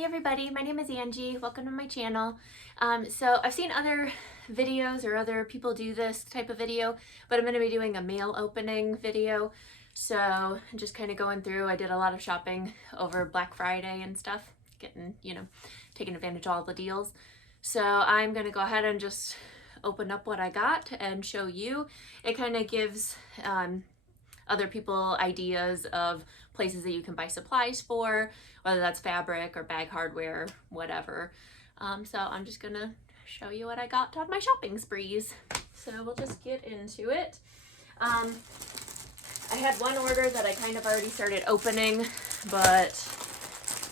Hi everybody, my name is Angie. Welcome to my channel. So I've seen other videos or other people do this type of video, but I'm going to be doing a mail opening video. So I'm just kind of going through. I did a lot of shopping over Black Friday and stuff, taking advantage of all the deals. So I'm going to go ahead and just open up what I got and show you. It kind of gives other people ideas of places that you can buy supplies for, whether that's fabric or bag hardware, whatever. So I'm just gonna show you what I got on my shopping sprees. So we'll just get into it. I had one order that I kind of already started opening, but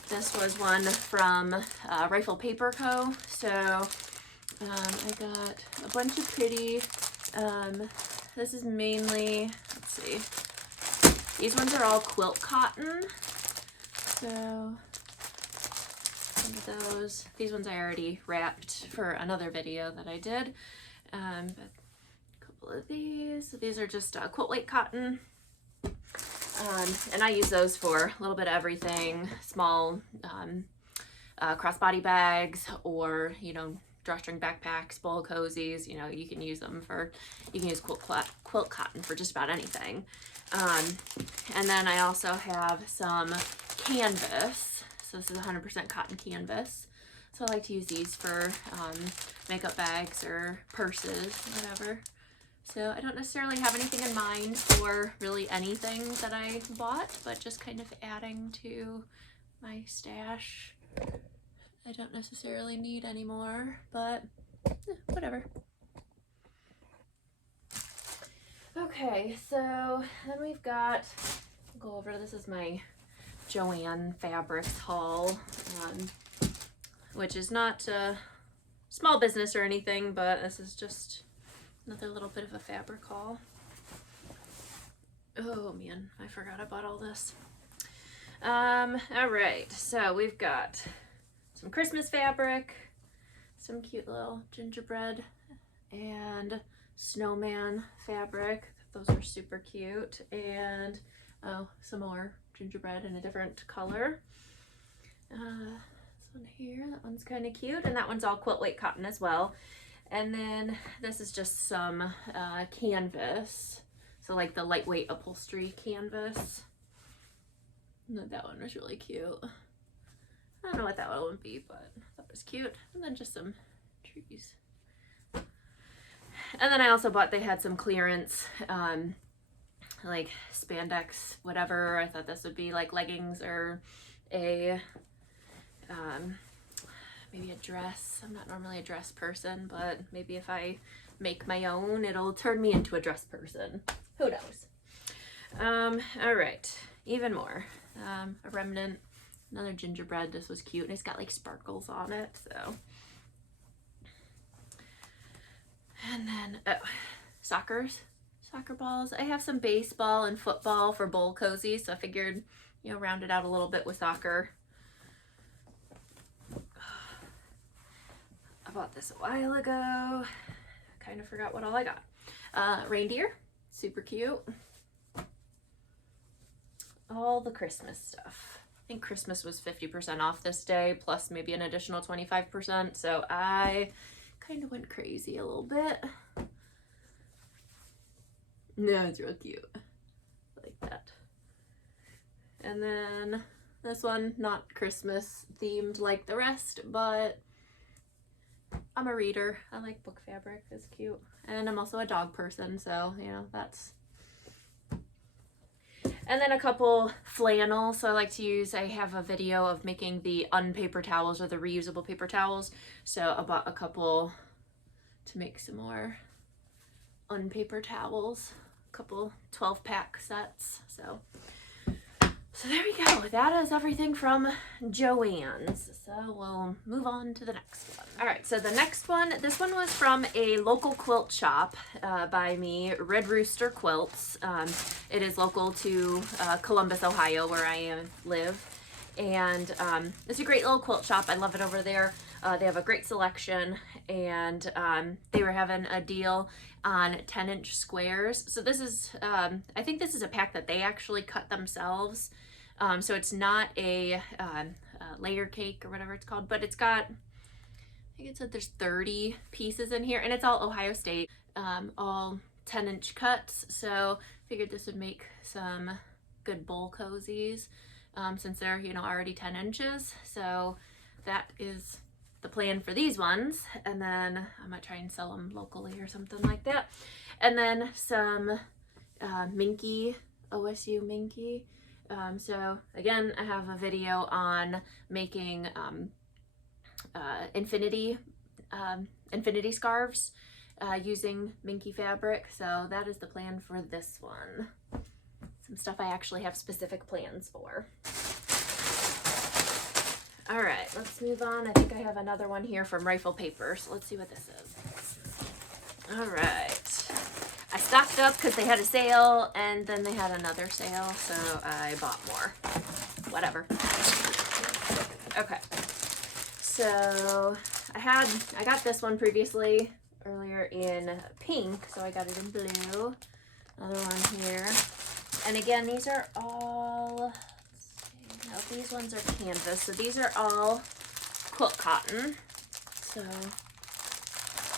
this was one from Rifle Paper Co. So I got a bunch of pretty, this is mainly, let's see, these ones are all quilt cotton. So some of those, these ones I already wrapped for another video that I did. But a couple of these. So these are just quilt weight cotton. And I use those for a little bit of everything, small crossbody bags, or, drawstring backpacks, bowl cozies. You can use them for, you can use quilt cotton for just about anything. And then I also have some canvas. So this is 100% cotton canvas. So I like to use these for makeup bags or purses, whatever. So I don't necessarily have anything in mind for really anything that I bought, but just kind of adding to my stash. I don't necessarily need any more, but whatever. Okay, so then we've got, I'll go over, this is my Joann Fabrics haul, which is not a small business or anything, but this is just another little bit of a fabric haul. Oh man, I forgot I bought all this. All right, so we've got some Christmas fabric, some cute little gingerbread and snowman fabric. Those are super cute. And some more gingerbread in a different color. This one here, that one's kind of cute, and that one's all quilt weight cotton as well. And then this is just some canvas, so like the lightweight upholstery canvas. That one was really cute. I don't know what that one would be, but I thought it was cute. And then just some trees. And then I also bought, they had some clearance, like spandex, whatever. I thought this would be like leggings or a, maybe a dress. I'm not normally a dress person, but maybe if I make my own, it'll turn me into a dress person. Who knows? All right, even more. A remnant, another gingerbread. This was cute, and it's got like sparkles on it, so. And then, soccer balls. I have some baseball and football for bowl cozy, so I figured, round it out a little bit with soccer. I bought this a while ago. Kind of forgot what all I got. Reindeer, super cute. All the Christmas stuff. I think Christmas was 50% off this day, plus maybe an additional 25%, so I kind of went crazy a little bit. No, it's real cute. Like that. And then this one, not Christmas themed like the rest, but I'm a reader. I like book fabric. It's cute. And I'm also a dog person, so, that's. And then a couple flannels. So I like to use, I have a video of making the Unpaper towels, or the reusable paper towels. So I bought a couple to make some more Unpaper towels, a couple 12-pack sets. So there we go. That is everything from Joann's. So we'll move on to the next one. All right, so the next one, this one was from a local quilt shop by me, Red Rooster Quilts. It is local to Columbus, Ohio, where I live. And it's a great little quilt shop. I love it over there. They have a great selection, and they were having a deal on 10-inch squares. So this is, I think this is a pack that they actually cut themselves. So it's not a layer cake or whatever it's called, but it's got, I think it said there's 30 pieces in here, and it's all Ohio State, all 10-inch cuts. So figured this would make some good bowl cozies, since they're, you know, already 10 inches. So that is the plan for these ones. And then I might try and sell them locally or something like that. And then some Minky, OSU Minky. So again, I have a video on making infinity scarves using Minky fabric. So that is the plan for this one. Some stuff I actually have specific plans for. All right, let's move on. I think I have another one here from Rifle Paper, so let's see what this is. All right. I stocked up because they had a sale, and then they had another sale, so I bought more. Whatever. Okay. So I got this one previously earlier in pink, so I got it in blue. Another one here. And again, these are all, let's see, no, these ones are canvas. So these are all quilt cotton. So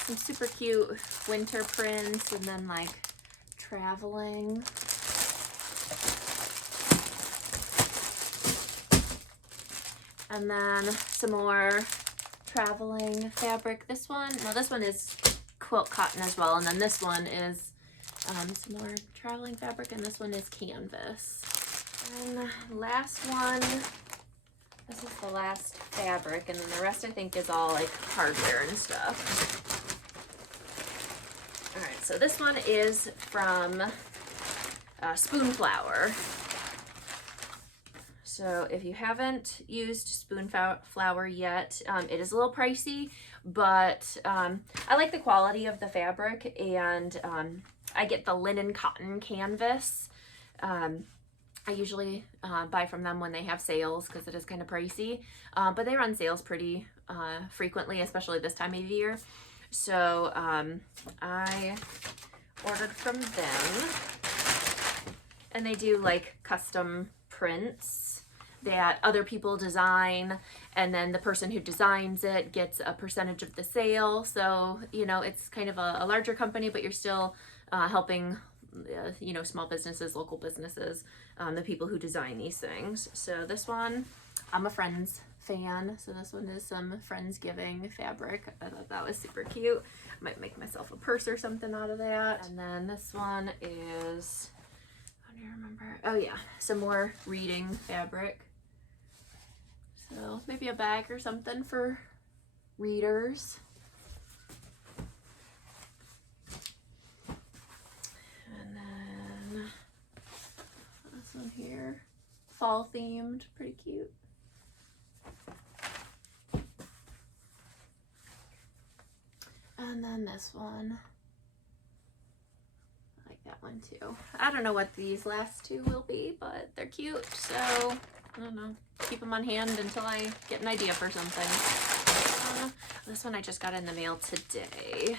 some super cute winter prints, and then like traveling. And then some more traveling fabric. This one is quilt cotton as well. And then this one is some more traveling fabric, and this one is canvas. And last one, this is the last fabric, and then the rest I think is all like hardware and stuff. All right, so this one is from Spoon Flower. So if you haven't used Spoon Flower yet, it is a little pricey, but I like the quality of the fabric, and I get the linen cotton canvas. I usually buy from them when they have sales because it is kind of pricey, but they run sales pretty frequently, especially this time of year. So I ordered from them, and they do like custom prints that other people design, and then the person who designs it gets a percentage of the sale. So, you know, it's kind of a larger company, but you're still helping, you know, small businesses, local businesses, the people who design these things. So this one, I'm a Friends fan, so this one is some Friendsgiving fabric. I thought that was super cute. I might make myself a purse or something out of that. And then this one is, how do you remember? Oh yeah, some more reading fabric. So maybe a bag or something for readers. And then this one here, fall themed, pretty cute. And then this one, I like that one too. I don't know what these last two will be, but they're cute, so I don't know. Keep them on hand until I get an idea for something. This one I just got in the mail today.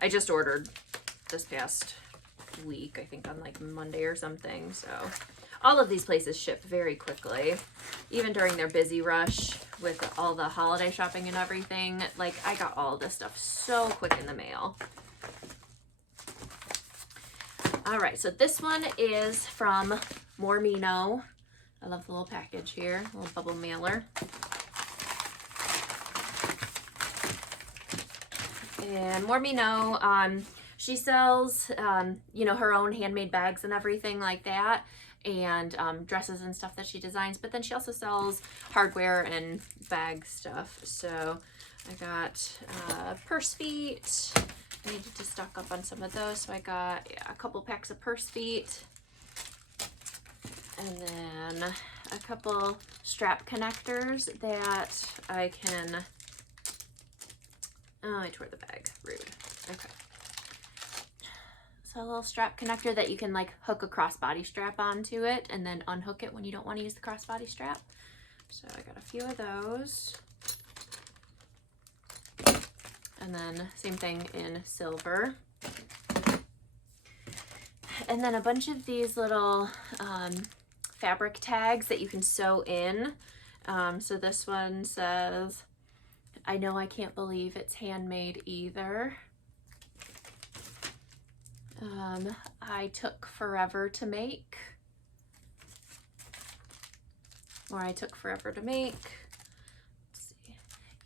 I just ordered this past week, I think on like Monday or something. So all of these places ship very quickly, even during their busy rush with all the holiday shopping and everything. Like, I got all this stuff so quick in the mail. All right, so this one is from Mormino. I love the little package here, little bubble mailer. And Mormino, she sells, you know, her own handmade bags and everything like that, and dresses and stuff that she designs, but then she also sells hardware and bag stuff. So I got purse feet. I needed to stock up on some of those, so I got a couple packs of purse feet. And then a couple strap connectors that I can, oh, I tore the bag, rude. Okay. So a little strap connector that you can like hook a crossbody strap onto it and then unhook it when you don't want to use the crossbody strap. So I got a few of those. And then same thing in silver. And then a bunch of these little fabric tags that you can sew in. So this one says, I know I can't believe it's handmade either. I took forever to make. Or I took forever to make. Let's see.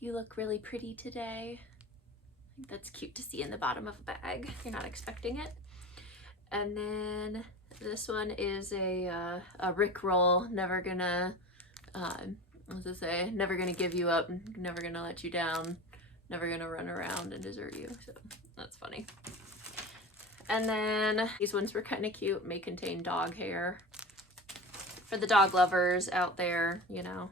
You look really pretty today. I think that's cute to see in the bottom of a bag. You're not expecting it. And then this one is a Rickroll, never gonna, what's it say? Never gonna give you up, never gonna let you down, never gonna run around and desert you. So that's funny. And then these ones were kind of cute, may contain dog hair. For the dog lovers out there, you know.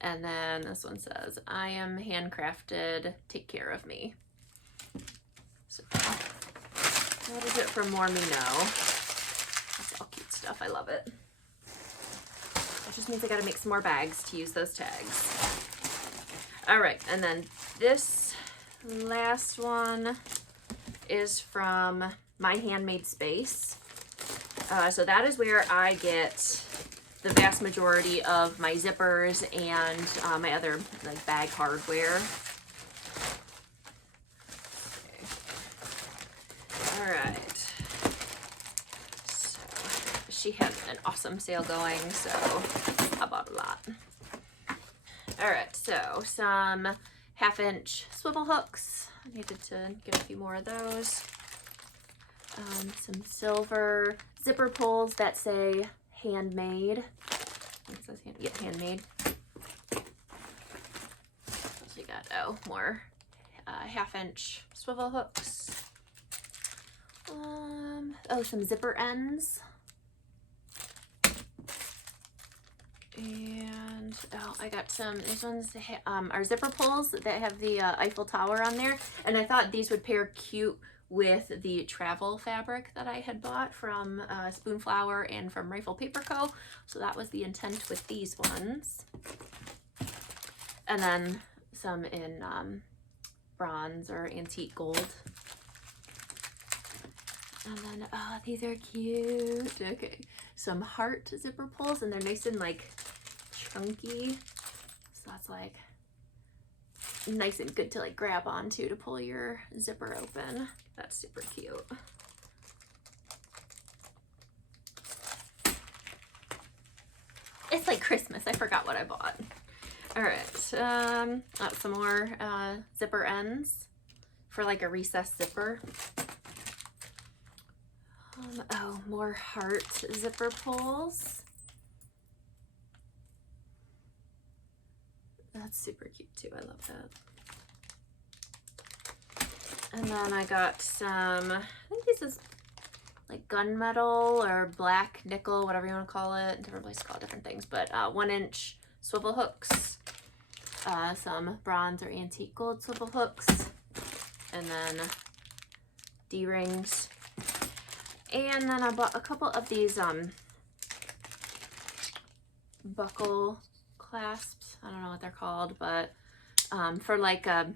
And then this one says, I am handcrafted, take care of me. So what is it from More Me Know? That's all cute stuff, I love it. That just means I gotta make some more bags to use those tags. All right, and then this last one is from Myhandmadespace. So that is where I get the vast majority of my zippers and my other like bag hardware. Okay. All right. So she had an awesome sale going, so I bought a lot. All right, so some 1/2-inch swivel hooks. I needed to get a few more of those. Some silver zipper pulls that say handmade. It says handmade. So we got more 1/2-inch swivel hooks. Some zipper ends. And I got these ones are zipper pulls that have the Eiffel Tower on there, and I thought these would pair cute with the travel fabric that I had bought from Spoonflower and from Rifle Paper Co. So that was the intent with these ones. And then some in bronze or antique gold. And then, oh, these are cute. Okay, some heart zipper pulls, and they're nice and like chunky. So that's like nice and good to like grab onto to pull your zipper open. That's super cute. It's like Christmas. I forgot what I bought. All right, some more zipper ends for like a recessed zipper. More heart zipper pulls. That's super cute too. I love that. And then I got some, I think this is like gunmetal or black nickel, whatever you want to call it. Different places call it different things, but 1-inch swivel hooks, some bronze or antique gold swivel hooks, and then D-rings. And then I bought a couple of these buckle clasps. I don't know what they're called, but for like a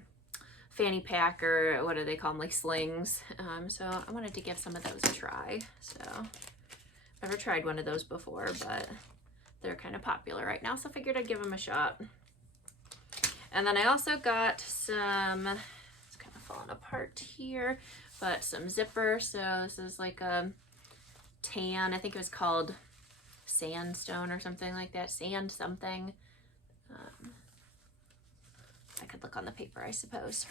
fanny pack, or what do they call them, like slings. So I wanted to give some of those a try. So I've never tried one of those before, but they're kind of popular right now, so I figured I'd give them a shot. And then I also got some, it's kind of falling apart here, but some zipper. So this is like a tan, I think it was called sandstone or something like that, sand something. I could look on the paper, I suppose.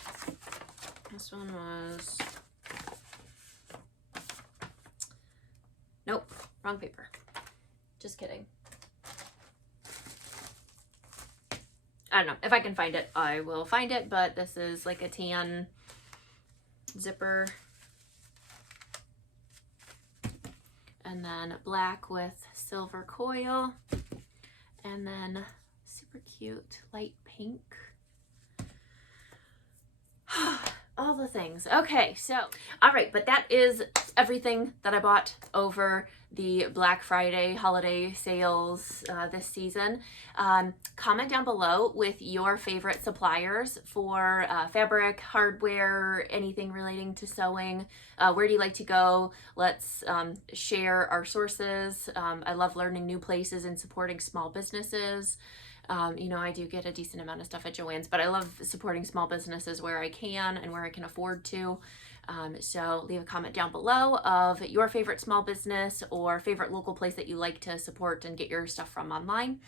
This one was, nope, wrong paper. Just kidding. I don't know. If I can find it, I will find it, but this is like a tan zipper. And then black with silver coil. And then super cute light pink. all the things. Okay, so, all right, but that is everything that I bought over the Black Friday holiday sales this season. Comment down below with your favorite suppliers for fabric, hardware, anything relating to sewing. Where do you like to go? Let's share our sources. I love learning new places and supporting small businesses. You know, I do get a decent amount of stuff at Joann's, but I love supporting small businesses where I can and where I can afford to. So leave a comment down below of your favorite small business or favorite local place that you like to support and get your stuff from online.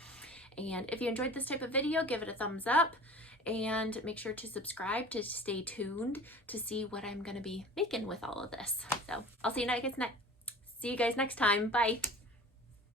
And if you enjoyed this type of video, give it a thumbs up and make sure to subscribe to stay tuned to see what I'm going to be making with all of this. So I'll see you guys next time. Bye.